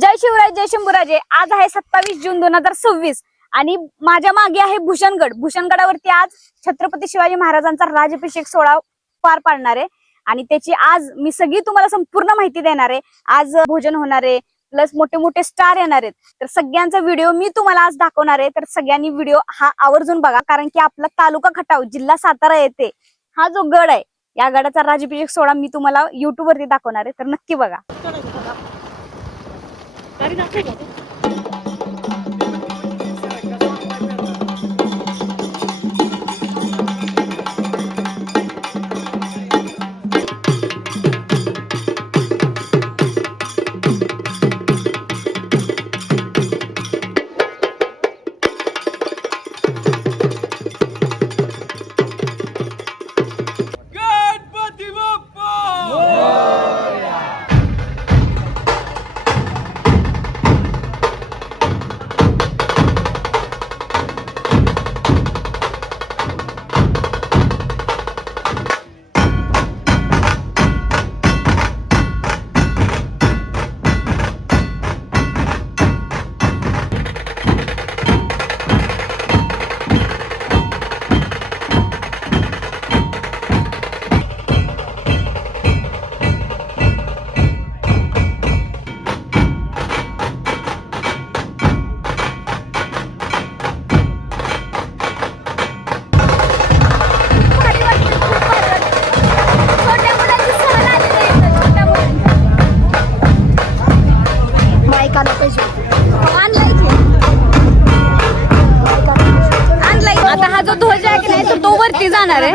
जय शिवराय जय शंभूराजे। आज आहे 27 जून 2026 आणि माझ्या मागे आहे भूषणगड। भूषणगडावरती आज छत्रपती शिवाजी महाराजांचा राजाभिषेक सोहळा पार पाडणार आहे आणि त्याची आज मी सगळी तुम्हाला संपूर्ण माहिती देणार आहे। आज भोजन होणार आहे, प्लस मोठे मोठे स्टार येणार आहेत, तर सगळ्यांचा व्हिडिओ मी तुम्हाला आज दाखवणार आहे। तर सगळ्यांनी व्हिडिओ हा आवर्जून बघा, कारण की आपला तालुका खटाव जिल्हा सातारा येथे हा जो गड आहे, या गडाचा राजाभिषेक सोहळा मी तुम्हाला YouTube वरती दाखवणार आहे, तर नक्की बघा। आता हा जो ध्वज आहे की नाही, तर तो वरती जाणार आहे।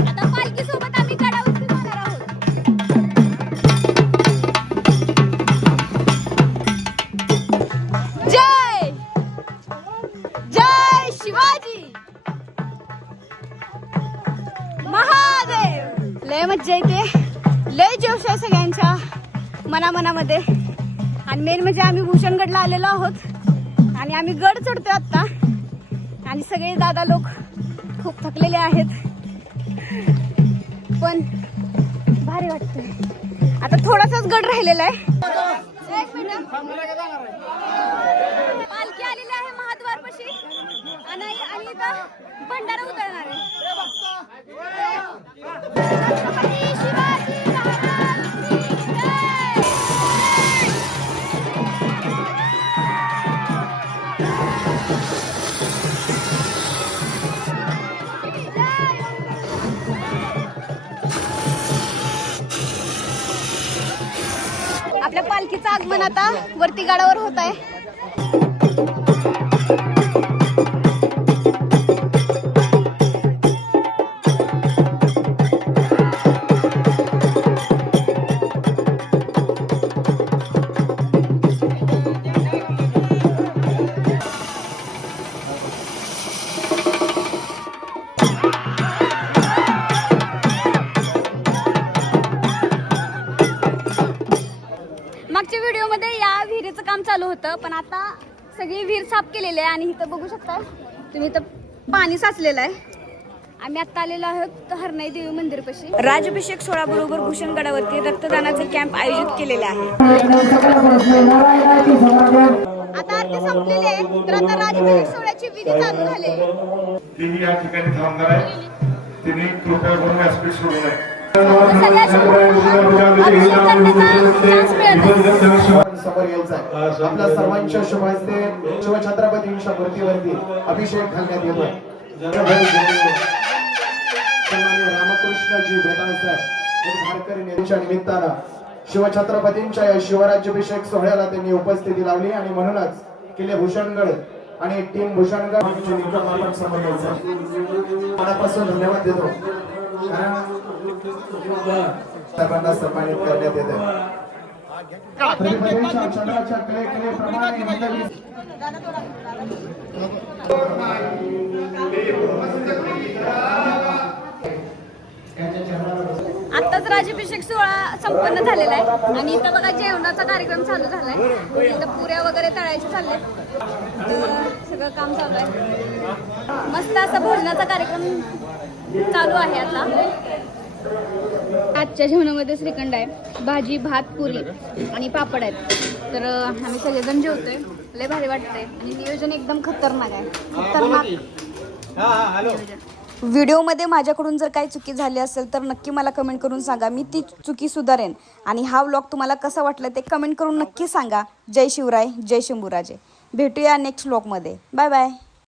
आता पालखी सोबत आम्ही गडावरती जाणार आहोत। जय जय शिवाजी महादेव। लय मज्जा येते, लय जोश आहे सगळ्यांच्या मनामध्ये। आणि मेन म्हणजे आम्ही भूषणगडला आलेलो आहोत आणि आम्ही गड चढतोय आता, आणि सगळे दादा लोक खूप थकलेले आहेत, पण भारी वाटतंय। आता थोडासाच गड राहिलेला आहे। एक मिनिट, पालखी आलेली आहे महाद्वारपाशी आणि इथं भंडारा उतरणार आहे। आपल्या पालखीचं आगमन आता वरती गडावर होत आहे। मागच्या व्हिडिओ मध्ये या विहिरीचं काम चालू होतं, पण आता सगळी विहीर साफ केलेली आहे आणि इथं बघू शकता तुम्ही, इथं पाणी साचलेलं आहे। आम्ही आता आलेलो आहोत हरनाई देवी मंदिर पाशी। राजाभिषेक सोहळा बरोबर भूषणगडावरती रक्तदानाचे कॅम्प आयोजित केलेले आहे। आता आरती संपलेली आहे, तर आता राजाभिषेक सोहळ्याची विधी चालू झाली। तिने या ठिकाणी थांबणार आहे, तिने कृपया करून व्यासपीठ सोडू नये। समोर यायचा आहे। आपल्या सर्वांच्या शुभ हस्ते शिवछत्रपतींच्या मूर्तीवरती अभिषेक घालण्यात येतोय। रामकृष्णजी भेटाळ साहेब भारकरी नेत्याच्या निमित्तानं शिवछत्रपतींच्या या शिवराज्याभिषेक सोहळ्याला त्यांनी उपस्थिती लावली आणि म्हणूनच किल्ले भूषणगड आणि टीम भूषणगड आपण समोर यायचं। मनापासून धन्यवाद देतो, सर्वांना सन्मानित करण्यात येत आहे। आता आताच राज्याभिषेक सोहळा संपन्न झालेला आहे आणि इथं बघा जेवणाचा कार्यक्रम चालू झालाय. इथं पुऱ्या वगैरे तळायचे चालले, सगळं काम चालू आहे. मस्त असा भोजनाचा कार्यक्रम चालू आहे आता. आजच्या जेवणामध्ये श्रीखंड आहे, भाजी, भात, पुरी आणि पापड आहेत. तर आम्ही सगळेजण जेवतोय. लय भारी वाटतंय आणि नियोजन एकदम खतरनाक आहे. खतरनाक व्हिडिओमध्ये माझ्याकडून जर काही चुकी झाली असेल तर नक्की मला कमेंट करून सांगा, मी ती चुकी सुधारेन. आणि हा व्लॉग तुम्हाला कसा वाटला ते कमेंट करून नक्की सांगा. जय शिवराय, जय शंभूराजे. भेटूया नेक्स्ट व्लॉगमध्ये. Bye bye.